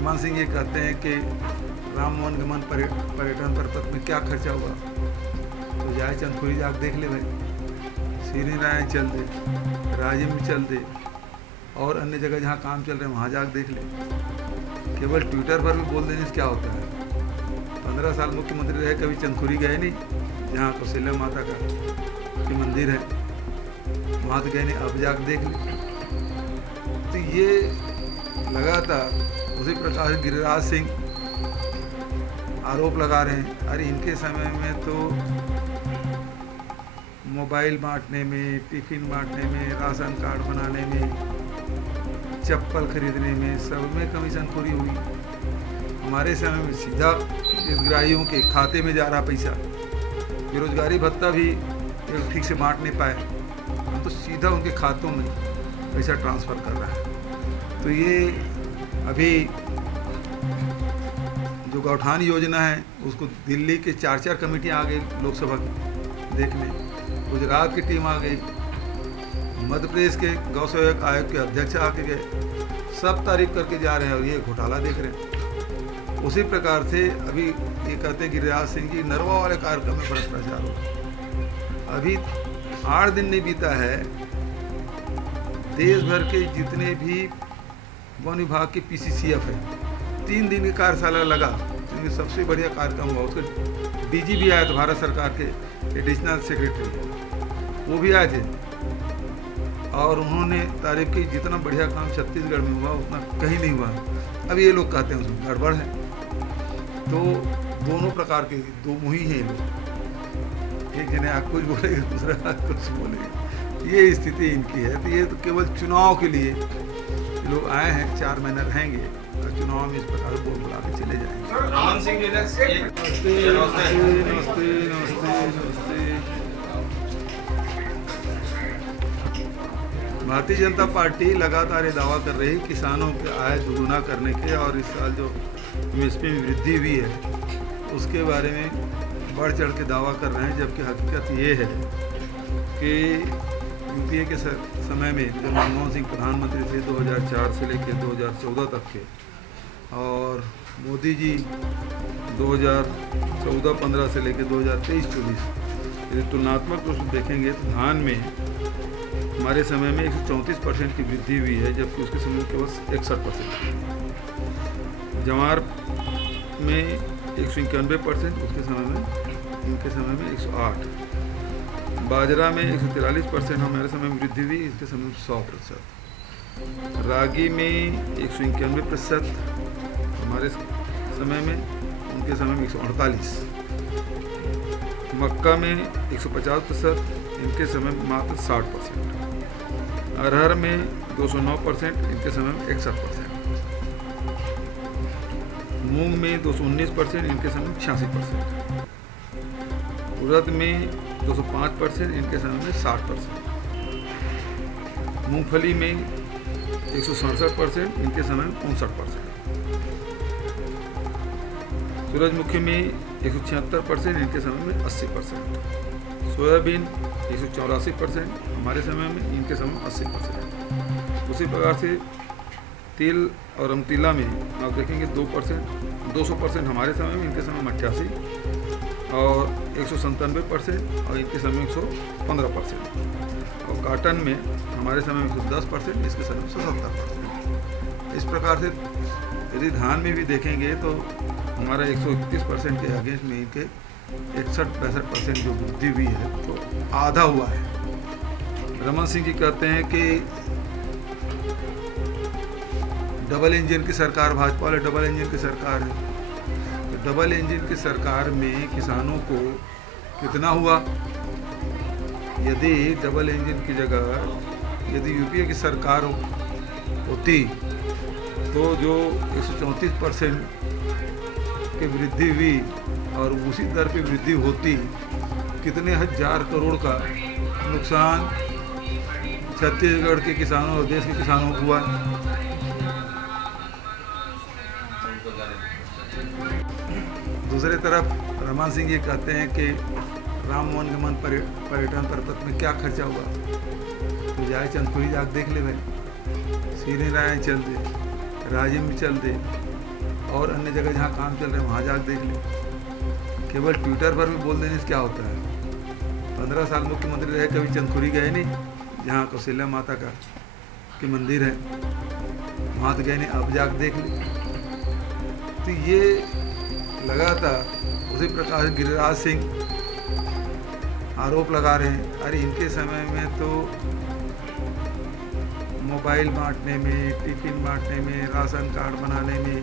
रमन सिंह ये कहते हैं कि राम मोहन गमन पर्यटन पर्पथ में क्या खर्चा हुआ, तो जाए चंदखुरी जाके देख ले भाई। श्री नारायण चल दे, राजिम में चल दे, और अन्य जगह जहाँ काम चल रहे हैं वहाँ जाके देख ले। केवल ट्विटर पर भी बोल देने से क्या होता है। 15 साल मुख्यमंत्री रहे, कभी चंदखुरी गए नहीं, जहाँ कौशल्या माता का के मंदिर है वहाँ तो गए नहीं, अब जाके देख ले। तो ये लगातार उसी प्रकार गिरिराज सिंह आरोप लगा रहे हैं, अरे इनके समय में तो मोबाइल बांटने में, टिफिन बांटने में, राशन कार्ड बनाने में, चप्पल खरीदने में, सब में कमीशनखोरी हुई। हमारे समय में सीधा हितग्राहियों के खाते में जा रहा पैसा। बेरोजगारी भत्ता भी ठीक से बांट नहीं पाए, हम तो सीधा उनके खातों में पैसा ट्रांसफ़र कर रहा है। तो ये अभी जो गौठान योजना है उसको दिल्ली के 4 कमेटियाँ आ गई लोकसभा की देखने, गुजरात की टीम आ गई, मध्य प्रदेश के गौ सेवक आयोग के अध्यक्ष आके गए, सब तारीफ करके जा रहे हैं और ये घोटाला देख रहे हैं। उसी प्रकार से अभी ये कहते हैं गिरिराज सिंह की नरवा वाले कार्यक्रम में भ्रष्टाचार हो। अभी 8 दिन नहीं बीता है, देश भर के जितने भी वन विभाग के PCCF है, 3 दिन की कार्यशाला लगा, जिनमें सबसे बढ़िया कार्यक्रम हुआ। उसके DG भी आया था, भारत सरकार के एडिशनल सेक्रेटरी, वो भी आए थे और उन्होंने तारीफ की जितना बढ़िया काम छत्तीसगढ़ में हुआ उतना कहीं नहीं हुआ। अब ये लोग कहते हैं उसमें गड़बड़ है। तो दोनों प्रकार के दो मुही हैं लोग, एक जने आप कुछ बोलेगा, दूसरा कुछ बोलेगा, ये स्थिति इनकी है। तो ये तो केवल चुनाव के लिए लोग आए हैं, 4 महीना रहेंगे और चुनाव में इस प्रकार बोल बुला के चले जाएंगे। रमन सिंह जी ने नमस्ते। भारतीय जनता पार्टी लगातार ये दावा कर रही है किसानों के आय दोगुना करने के, और इस साल जो MSP में वृद्धि हुई है उसके बारे में बढ़ चढ़ के दावा कर रहे हैं। जबकि हकीकत ये है कि UPA के समय में जब मनमोहन सिंह प्रधानमंत्री थे 2004 से लेकर 2014 तक के, और मोदी जी 2014-15 से लेकर 2023-24, यदि तुलनात्मक रूप से देखेंगे तो धान में हमारे समय में 134% की वृद्धि हुई है, जबकि उसके समय में केवल 61%। जवार में 191%, उसके समय में इनके समय में 108। बाजरा में 143% हमारे समय में वृद्धि हुई, इसके समय में 100%। रागी में 191% हमारे समय में, उनके समय में 148। मक्का में 150%, इनके समय में मात्र 60%। अरहर में 209%, इनके समय में 61%। मूंग में 219%, इनके समय में 86%। उड़द में 205%, इनके समय में 60%। मूंगफली में 167%, इनके समय में 59%। सूरजमुखी में 176%, इनके समय में 80%। सोयाबीन 184%, हमारे समय में, इनके समय में 80%। उसी प्रकार से तिल और अमतीला में आप देखेंगे 200% हमारे समय में, इनके समय में 88, और 197%, और इनके समय में 115%। और काटन में हमारे समय में 110%, इसके समय में 170%। इस प्रकार से यदि धान में भी देखेंगे तो हमारा 131% के अगेंस्ट में इनके 61-62% जो वृद्धि हुई है, तो आधा हुआ है। रमन सिंह जी कहते हैं कि डबल इंजन की सरकार, भाजपा वाले डबल इंजन की सरकार है। तो डबल इंजन की सरकार में किसानों को कितना हुआ? यदि डबल इंजन की जगह यदि UPA की सरकार होती तो जो 134% की वृद्धि हुई और उसी दर पे वृद्धि होती, कितने हजार करोड़ का नुकसान छत्तीसगढ़ के किसानों और देश के किसानों को हुआ। दूसरी तरफ रमन सिंह ये कहते हैं कि राम मोहन गमन पर्यटन पर्पथ में क्या खर्चा हुआ, तो जाए चंदखुरी जाके देख ले भाई। श्री नारायण चल दे, राजिम भी चल दे, और अन्य जगह जहाँ काम चल रहे हैं वहाँ जाकर देख ले। केवल ट्विटर पर भी बोल देने से क्या होता है। 15 साल मुख्यमंत्री रहे, कभी चंदखुरी गए नहीं जहाँ कौशल्या माता का के मंदिर है, वहाँ तो गए नहीं, अब जाकर देख ले। तो ये लगातार उसी प्रकार गिरिराज सिंह आरोप लगा रहे हैं, अरे इनके समय में तो मोबाइल बांटने में, टिफिन बांटने में, राशन कार्ड बनाने में,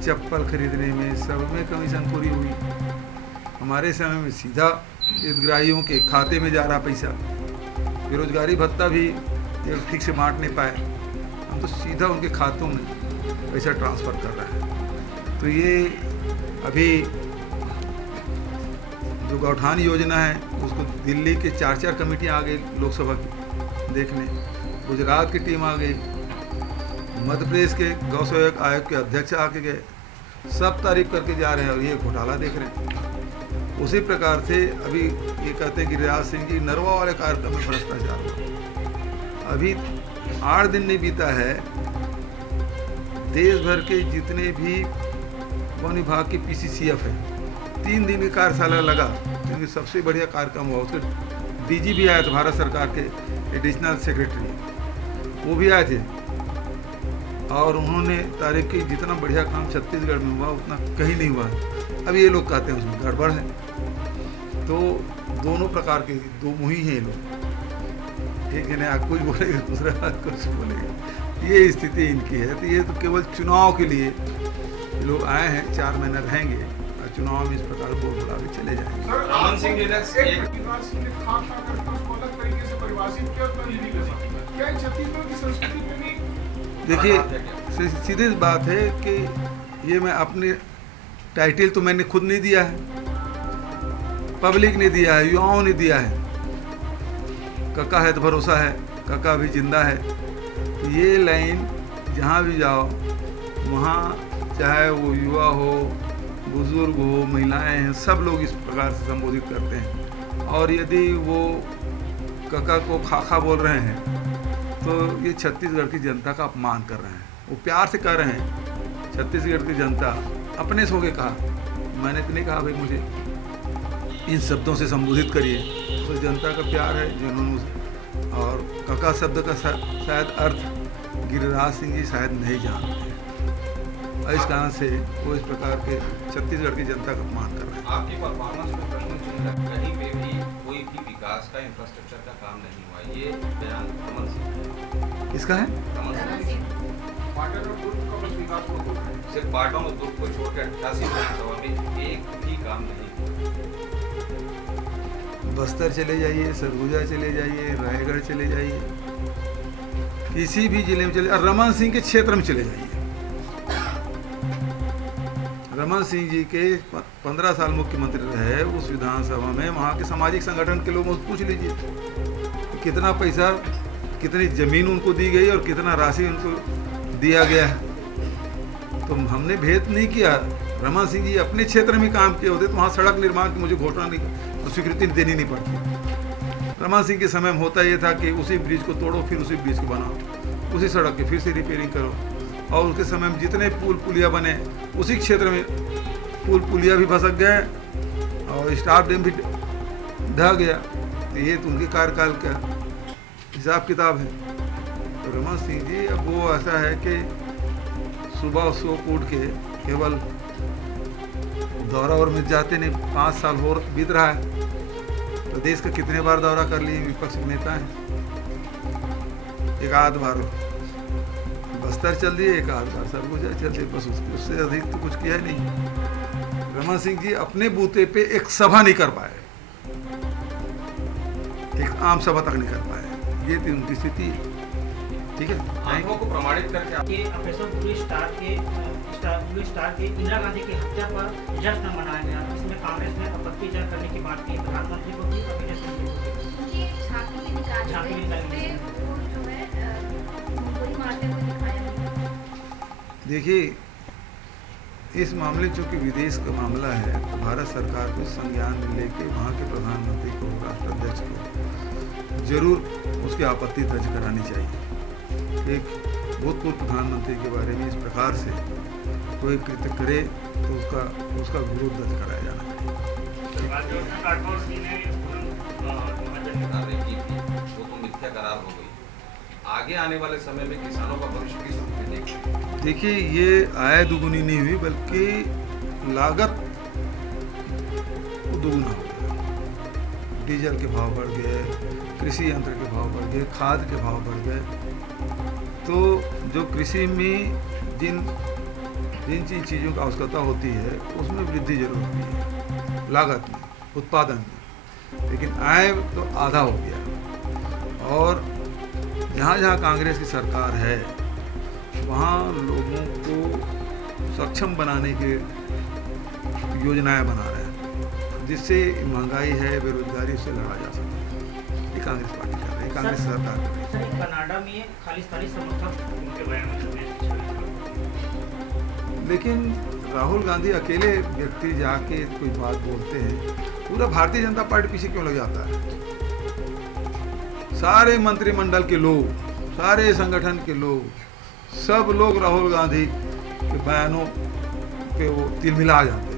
चप्पल खरीदने में, सब में कमीशनखोरी हुई। हमारे समय में सीधा हितग्राहियों के खाते में जा रहा पैसा। बेरोजगारी भत्ता भी ठीक से बांट नहीं पाए, हम तो सीधा उनके खातों में पैसा ट्रांसफ़र कर रहे हैं। तो ये अभी जो गौठान योजना है उसको दिल्ली के 4 कमेटियाँ आ गई लोकसभा की देखने, गुजरात की टीम आ गई, मध्य प्रदेश के गौ सेवक आयोग के अध्यक्ष आके गए, सब तारीफ करके जा रहे हैं और ये घोटाला देख रहे हैं। उसी प्रकार से अभी ये कहते हैं गिरिराज सिंह की नरवा वाले कार्यक्रम में भ्रष्टाचार हुआ। अभी 8 दिन नहीं बीता है, देश भर के जितने भी वन विभाग की PCCF है, 3 दिन की कार्यशाला लगा, जिनकी सबसे बढ़िया कार्यक्रम हुआ। उसके DG भी आए थे, भारत सरकार के एडिशनल सेक्रेटरी, वो भी आए थे और उन्होंने तारीफ की जितना बढ़िया काम छत्तीसगढ़ में हुआ उतना कहीं नहीं हुआ। अब ये लोग कहते हैं उसमें गड़बड़ है। तो दोनों प्रकार के दो मुही हैं ये लोग, एक ने कुछ बोलेगा, दूसरा कुछ बोलेगा। ये स्थिति इनकी है। तो ये तो केवल चुनाव के लिए लोग आए हैं, 4 महीना रहेंगे और चुनाव में इस प्रकार बोल बुला के चले जाएंगे। रमन सिंह ने खास आकर उसको अलग तरीके से परिभाषित किया, उतना नहीं कर सकता। क्या छत्तीसगढ़ की संस्कृति में नहीं? देखिए सीधी बात है कि ये मैं अपने टाइटल तो मैंने खुद नहीं दिया है, पब्लिक ने दिया है, युवाओं ने दिया है। काका है तो भरोसा है, काका अभी जिंदा है। तो ये लाइन जहाँ भी जाओ वहाँ, चाहे वो युवा हो, बुजुर्ग हो, महिलाएं हैं, सब लोग इस प्रकार से संबोधित करते हैं। और यदि वो काका को खाखा बोल रहे हैं तो ये छत्तीसगढ़ की जनता का अपमान कर रहे हैं। वो प्यार से कह रहे हैं, छत्तीसगढ़ की जनता अपने से होके कहा, मैंने तो नहीं कहा भाई मुझे इन शब्दों से संबोधित करिए। तो जनता का प्यार है जिन्होंने, और काका शब्द का शायद अर्थ गिरिराज सिंह जी शायद नहीं जानते हैं, और इस कारण से वो इस प्रकार के छत्तीसगढ़ की जनता का अपमान कर रहे हैं। आपकी परफॉर्मेंस में प्रश्न चिन्ह है, कहीं पे भी कोई भी विकास का, इंफ्रास्ट्रक्चर का काम नहीं हुआ, ये बयान रमन सिंह इसका है। रमन सिंह पाटन और दुर्ग का बस विकास को बोल रहे हैं। सिर्फ पाटन और दुर्ग को छोड़ के 88 विधानसभा में एक भी काम नहीं। बस्तर चले जाइए, सरगुजा चले जाइए, रायगढ़ चले जाइए, किसी भी जिले में चले, और रमन सिंह के क्षेत्र में चले जाइए। रमन सिंह जी के 15 साल मुख्यमंत्री रहे उस विधानसभा में, वहाँ के सामाजिक संगठन के लोगों से पूछ लीजिए कि कितना पैसा, कितनी जमीन उनको दी गई और कितना राशि उनको दिया गया है। तो हमने भेद नहीं किया। रमन सिंह जी अपने क्षेत्र में काम किए होते तो वहाँ सड़क निर्माण की मुझे घोषणा नहीं, तो स्वीकृति देनी नहीं पड़ती। रमन सिंह के समय में होता ये था कि उसी ब्रिज को तोड़ो, फिर उसी ब्रिज को बनाओ, उसी सड़क की फिर से रिपेयरिंग करो। और उसके समय में जितने पुल पुलिया बने उसी क्षेत्र में पुल पुलिया भी फंसक गए और स्टाफ डैम भी ढह गया। तो ये तो उनके कार्यकाल का हिसाब किताब है। तो रमन सिंह जी अब वो ऐसा है कि सुबह उसको उठ के केवल दौरा और में जाते नहीं, 5 साल हो बीत रहा है तो देश का कितने बार दौरा कर लिए विपक्ष के नेता हैं। एक आध बार बस्तर चल दिए, एक आध बार सरगुजा चल दिए, बस उससे अधिक तो कुछ किया नहीं। रमन सिंह जी अपने बूते पे एक सभा नहीं कर पाए, एक आम सभा तक नहीं कर पाए। ये थी उनकी स्थिति। ठीक है, आंकड़ों को प्रमाणित करके आप ऑपरेशन ब्लू स्टार के इंदिरा गांधी की हत्या पर जश्न मनाया गया। इसमें कांग्रेस ने आपत्ति जाहिर करने की बात की, प्रधानमंत्री को भी, अखिलेश सिंह जी को भी। झांकी निकाली देखिए, इस मामले चूँकि विदेश का मामला है तो भारत सरकार को संज्ञान में लेके वहाँ के प्रधानमंत्री को, राष्ट्राध्यक्ष को जरूर उसकी आपत्ति दर्ज करानी चाहिए। एक भूतपूर्व प्रधानमंत्री के बारे में इस प्रकार से कोई कृत्य करे तो उसका विरोध दर्ज कराया जाना चाहिए। कार्रवाई की थी वो तो मिथ्या करार हो गई। आगे आने वाले समय में किसानों का भविष्य किस रूप में देखें? देखिए, ये आय दुगुनी नहीं हुई बल्कि लागत दुगुना हो गया। डीजल के भाव बढ़ गए, कृषि यंत्र के भाव बढ़ गए, खाद के भाव बढ़ गए। तो जो कृषि में जिन चीज़ों की आवश्यकता होती है उसमें वृद्धि जरूर हुई है, लागत में, उत्पादन में, लेकिन आय तो आधा हो गया। और जहाँ जहाँ कांग्रेस की सरकार है वहाँ लोगों को सक्षम बनाने की योजनाएं बना रहे हैं, जिससे महंगाई है, बेरोजगारी से लड़ा जा सकता है। ये कांग्रेस पार्टी कर रही है, कांग्रेस सरकार कर रही है। सर, कनाडा में खालिस्तानी समर्थक उनके बयान में लेकिन राहुल गांधी अकेले व्यक्ति जाके कोई बात बोलते हैं, पूरा भारतीय जनता पार्टी पीछे क्यों लग जाता है? सारे मंत्रिमंडल के लोग, सारे संगठन के लोग, सब लोग राहुल गांधी के बयानों पे वो तिलमिला जाते हैं।